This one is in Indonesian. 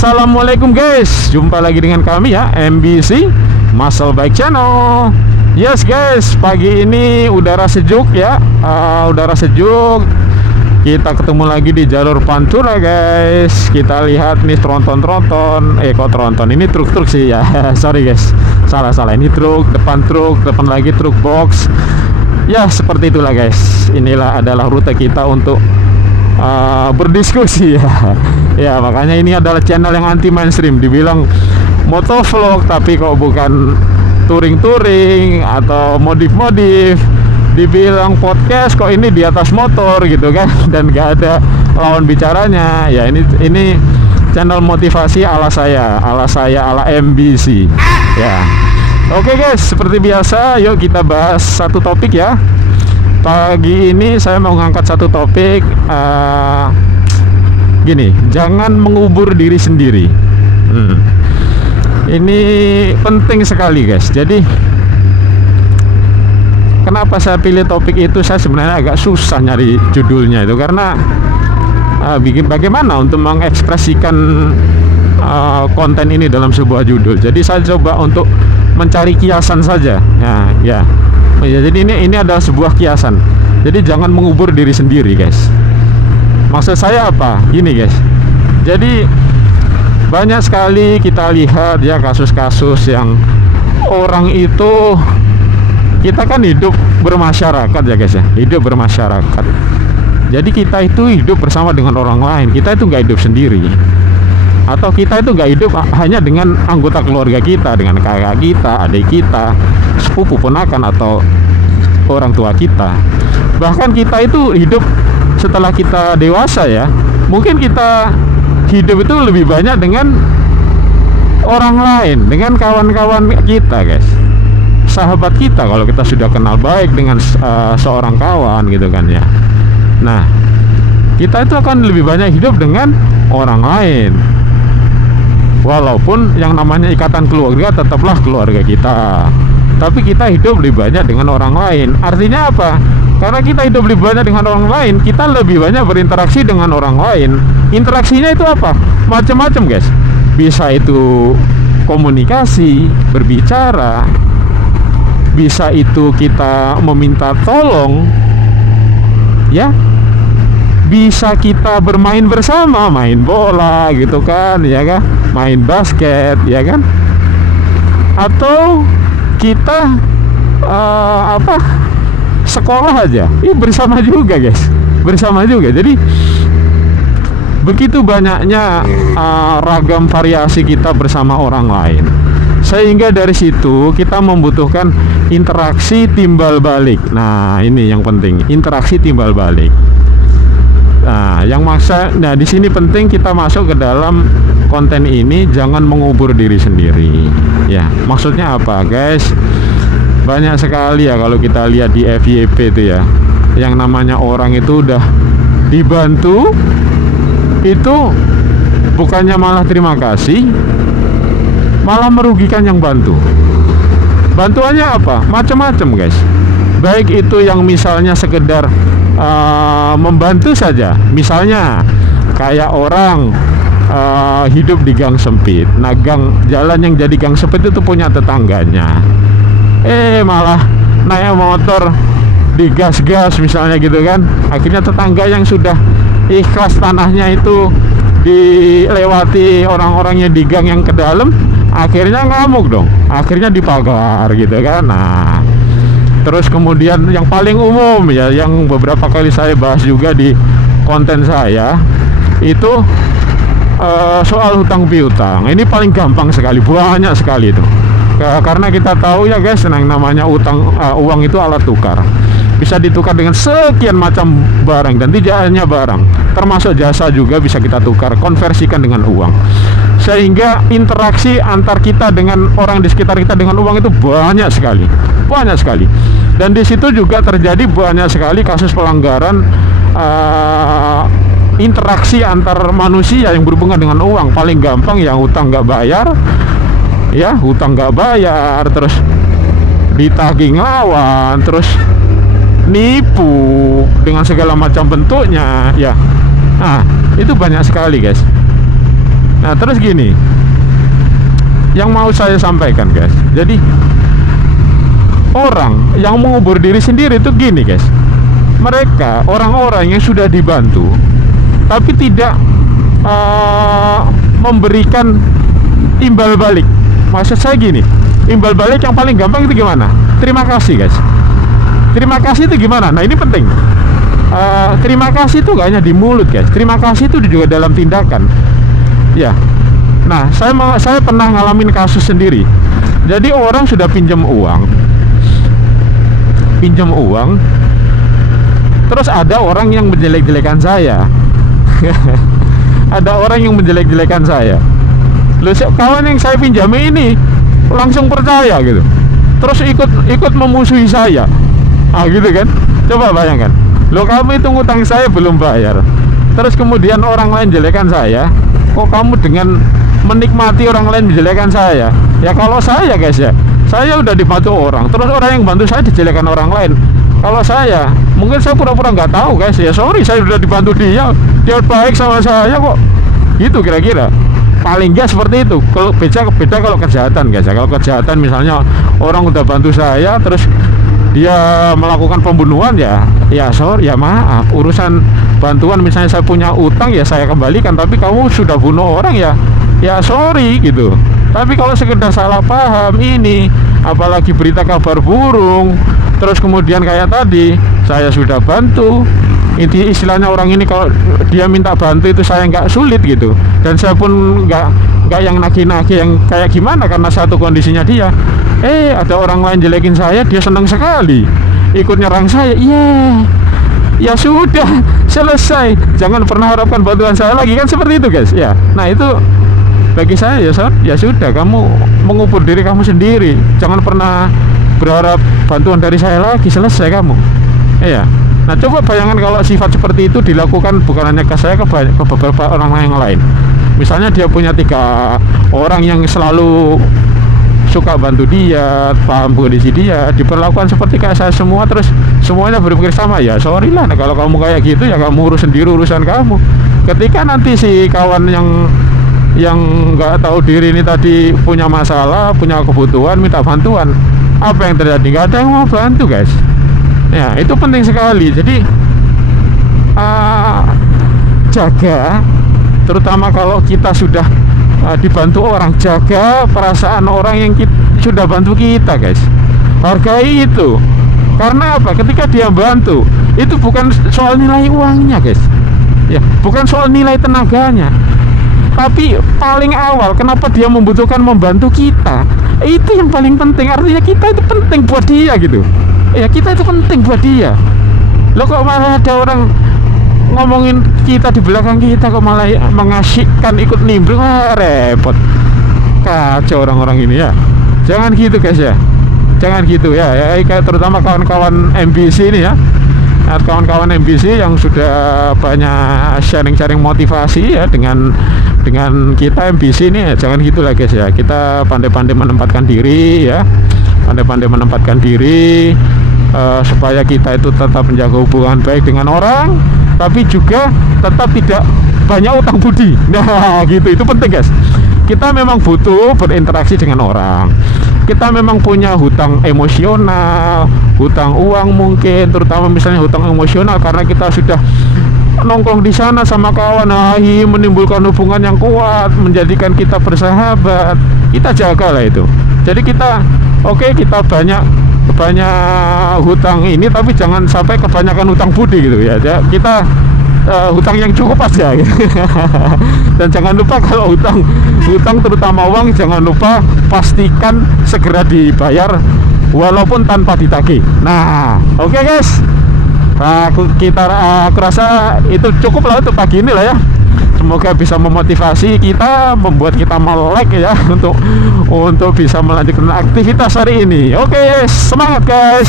Assalamualaikum guys, jumpa lagi dengan kami ya, MBC Muscle Bike Channel. Yes guys, pagi ini udara sejuk ya, udara sejuk. Kita ketemu lagi di jalur Pantura guys. Kita lihat nih tronton, ini truk sih ya. Sorry guys, salah, ini truk, depan lagi truk box. Ya seperti itulah guys. Inilah adalah rute kita untuk berdiskusi ya. Ya makanya ini adalah channel yang anti mainstream. Dibilang motovlog tapi kok bukan touring atau modif. Dibilang podcast kok ini di atas motor gitu kan, dan gak ada lawan bicaranya. Ya ini channel motivasi ala saya ala MBC ya. Oke guys, seperti biasa yuk kita bahas satu topik ya. Pagi ini saya mau ngangkat satu topik gini, jangan mengubur diri sendiri. Ini penting sekali guys. Jadi kenapa saya pilih topik itu? Saya sebenarnya agak susah nyari judulnya itu karena bagaimana untuk mengekspresikan konten ini dalam sebuah judul. Jadi saya coba untuk mencari kiasan saja. Ya, jadi ini adalah sebuah kiasan. Jadi jangan mengubur diri sendiri guys. Maksud saya apa? Gini guys. Jadi banyak sekali kita lihat ya kasus-kasus yang orang itu, kita kan hidup bermasyarakat ya guys ya, hidup bermasyarakat. Jadi kita itu hidup bersama dengan orang lain. Kita itu nggak hidup sendiri. Atau kita itu nggak hidup hanya dengan anggota keluarga kita, dengan kakak kita, adik kita, sepupu, ponakan, atau orang tua kita. Bahkan kita itu hidup setelah kita dewasa ya. Mungkin kita hidup itu lebih banyak dengan orang lain, dengan kawan-kawan kita guys, sahabat kita kalau kita sudah kenal baik dengan seorang kawan gitu kan ya. Nah, kita itu akan lebih banyak hidup dengan orang lain. Walaupun yang namanya ikatan keluarga tetaplah keluarga kita, tapi kita hidup lebih banyak dengan orang lain. Artinya apa? Karena kita hidup lebih banyak dengan orang lain, kita lebih banyak berinteraksi dengan orang lain. Interaksinya itu apa? Macam-macam guys. Bisa itu komunikasi, berbicara, bisa itu kita meminta tolong ya, bisa kita bermain bersama, main bola gitu kan ya kan, main basket ya kan, atau kita sekolah aja bersama juga guys, bersama juga. Jadi begitu banyaknya ragam variasi kita bersama orang lain, sehingga dari situ kita membutuhkan interaksi timbal balik. Nah ini yang penting, interaksi timbal balik. Nah di sini penting kita masuk ke dalam konten ini, jangan mengubur diri sendiri ya. Maksudnya apa guys? Banyak sekali ya kalau kita lihat di FYP itu ya, yang namanya orang itu udah dibantu, itu bukannya malah terima kasih, malah merugikan yang bantu. Bantuannya apa? Macam-macam guys. Baik itu yang misalnya sekedar membantu saja. Misalnya kayak orang hidup di gang sempit. Nah jalan yang jadi gang sempit itu punya tetangganya, malah naik motor digas-gas misalnya gitu kan. Akhirnya tetangga yang sudah ikhlas tanahnya itu dilewati orang-orangnya di gang yang ke dalam, akhirnya ngamuk dong, akhirnya dipagar gitu kan. Nah terus kemudian yang paling umum ya, yang beberapa kali saya bahas juga di konten saya itu soal hutang piutang. Ini paling gampang sekali, banyak sekali itu. Karena kita tahu ya guys, yang namanya uang itu alat tukar, bisa ditukar dengan sekian macam barang, dan tidak hanya barang, termasuk jasa juga bisa kita tukar, konversikan dengan uang. Sehingga interaksi antar kita dengan orang di sekitar kita dengan uang itu banyak sekali. Dan di situ juga terjadi banyak sekali kasus pelanggaran interaksi antar manusia yang berhubungan dengan uang. Paling gampang yang hutang nggak bayar ya, terus ditagih ngelawan, terus nipu dengan segala macam bentuknya ya. Nah itu banyak sekali guys. Nah terus gini, yang mau saya sampaikan guys, jadi orang yang mengubur diri sendiri itu gini guys, mereka orang-orang yang sudah dibantu tapi tidak memberikan imbal balik. Maksud saya gini, imbal balik yang paling gampang itu gimana? Terima kasih guys. Terima kasih itu gimana? Nah ini penting. Terima kasih itu gak hanya di mulut guys, terima kasih itu juga dalam tindakan ya. Nah saya pernah ngalamin kasus sendiri. Jadi orang sudah pinjam uang, terus ada orang yang menjelek-jelekan saya. Ada orang yang menjelek-jelekan saya. Loh, kawan yang saya pinjami ini langsung percaya gitu, terus ikut memusuhi saya. Gitu kan. Coba bayangkan, loh kamu itu ngutang saya belum bayar, terus kemudian orang lain jelekan saya. Kok kamu dengan menikmati orang lain menjelekan saya? Ya kalau saya guys ya, saya udah dibantu orang, terus orang yang bantu saya dijelekan orang lain. Kalau saya, mungkin saya pura-pura nggak tahu guys. Ya sorry, saya udah dibantu dia baik sama saya kok. Gitu kira-kira. Paling nggak seperti itu. Kalau beda kalau kejahatan guys ya. Kalau kejahatan misalnya orang udah bantu saya, terus dia melakukan pembunuhan, ya sorry, ya maaf. Urusan bantuan misalnya saya punya utang ya saya kembalikan. Tapi kamu sudah bunuh orang ya sorry gitu. Tapi kalau sekedar salah paham ini, apalagi berita kabar burung, terus kemudian kayak tadi saya sudah bantu, istilahnya orang ini kalau dia minta bantu itu saya nggak sulit gitu, dan saya pun nggak yang nagih-nagih yang kayak gimana, karena satu kondisinya dia ada orang lain jelekin saya, dia senang sekali ikut nyerang saya. Ya sudah, selesai, jangan pernah harapkan bantuan saya lagi, kan seperti itu guys ya. Nah itu bagi saya ya sudah, kamu mengubur diri kamu sendiri, jangan pernah berharap bantuan dari saya lagi, selesai kamu. Iya. Nah coba bayangkan kalau sifat seperti itu dilakukan bukan hanya ke saya, ke beberapa orang yang lain. Misalnya dia punya 3 orang yang selalu suka bantu dia, paham kondisi dia, diperlakukan seperti kayak saya semua, terus semuanya berpikir sama, ya sorry lah. Nah, kalau kamu kayak gitu ya kamu urus sendiri urusan kamu. Ketika nanti si kawan yang nggak tahu diri ini tadi punya masalah, punya kebutuhan, minta bantuan, apa yang terjadi? Nggak ada yang mau bantu guys. Ya itu penting sekali. Jadi jaga, terutama kalau kita sudah dibantu orang, jaga perasaan orang yang sudah bantu kita guys. Hargai itu. Karena apa? Ketika dia bantu, itu bukan soal nilai uangnya guys, ya bukan soal nilai tenaganya, tapi paling awal kenapa dia membantu kita, itu yang paling penting. Artinya kita itu penting buat dia gitu ya, kita itu penting buat dia. Lo kok malah ada orang ngomongin kita di belakang kita, kok malah mengasyikkan ikut nimbrung, repot, kacau orang-orang ini ya. Jangan gitu guys ya, jangan gitu ya, terutama kawan-kawan MBC ini ya, kawan-kawan MBC yang sudah banyak sharing-sharing motivasi ya dengan kita MBC ini ya. Jangan gitulah guys ya, kita pandai-pandai menempatkan diri ya, pandai-pandai menempatkan diri supaya kita itu tetap menjaga hubungan baik dengan orang, tapi juga tetap tidak banyak utang budi. Nah gitu, itu penting guys. Kita memang butuh berinteraksi dengan orang, kita memang punya hutang emosional, hutang uang mungkin, terutama misalnya hutang emosional karena kita sudah nongkrong di sana sama kawan, menimbulkan hubungan yang kuat, menjadikan kita bersahabat. Kita jagalah itu. Jadi kita kita banyak hutang ini, tapi jangan sampai kebanyakan hutang budi gitu ya. Kita hutang yang cukup aja gitu. Dan jangan lupa kalau hutang terutama uang, jangan lupa pastikan segera dibayar walaupun tanpa ditagih. Nah oke guys, aku rasa itu cukup lah untuk pagi ini lah ya. Semoga bisa memotivasi kita, membuat kita melek ya untuk bisa melanjutkan aktivitas hari ini. Oke, semangat guys.